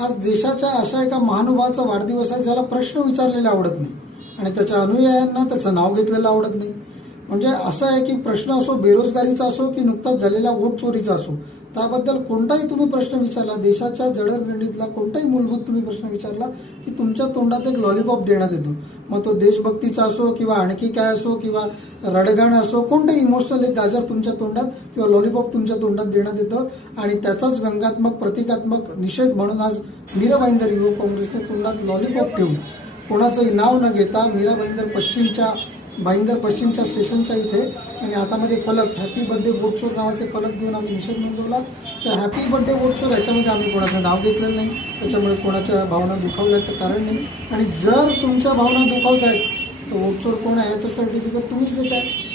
आज देशाच्या अशा एका महानुभावाचा वाढदिवस आहे ज्याला प्रश्न विचारलेले आवडत नाही. आणि त्याच्या अनुयायांना त्याचं नाव घेतलेलं आवडत नाही. म्हणजे असं आहे की प्रश्न असो बेरोजगारीचा असो की नुकताच झालेल्या वोट चोरीचा असो त्याबद्दल कोणताही तुम्ही प्रश्न विचारला देशाच्या जडणघडणीतला कोणताही मूलभूत तुम्ही प्रश्न विचारला की तुमच्या तोंडात एक लॉलीपॉप देण्यात येतो. मग तो देशभक्तीचा असो किंवा आणखी काय असो किंवा रडगाणं असो कोणतंही इमोशनल एक गाजर तुमच्या तोंडात किंवा लॉलीपॉप तुमच्या तोंडात देण्यात येतं आणि त्याचाच व्यंगात्मक प्रतिकात्मक निषेध म्हणून आज मीरा भाईंदर युवक काँग्रेसने तोंडात लॉलीपॉप ठेवून कोणाचंही नाव न घेता मीरा भाईंदर पश्चिमच्या भाईंदर पश्चिमच्या स्टेशनच्या इथे. आणि हातामध्ये फलक हॅपी बर्थडे वोटचोर नावाचे फलक घेऊन आम्ही निषेध नोंदवला. तर हॅपी बर्थडे वोटचोर याच्यामध्ये आम्ही कोणाचं नाव घेतलेलं नाही. त्याच्यामुळे कोणाच्या भावना दुखावल्याचं कारण नाही. आणि जर तुमच्या भावना दुखावत आहेत तर वोटचोर कोण आहे याचं सर्टिफिकेट तुम्हीच देत आहे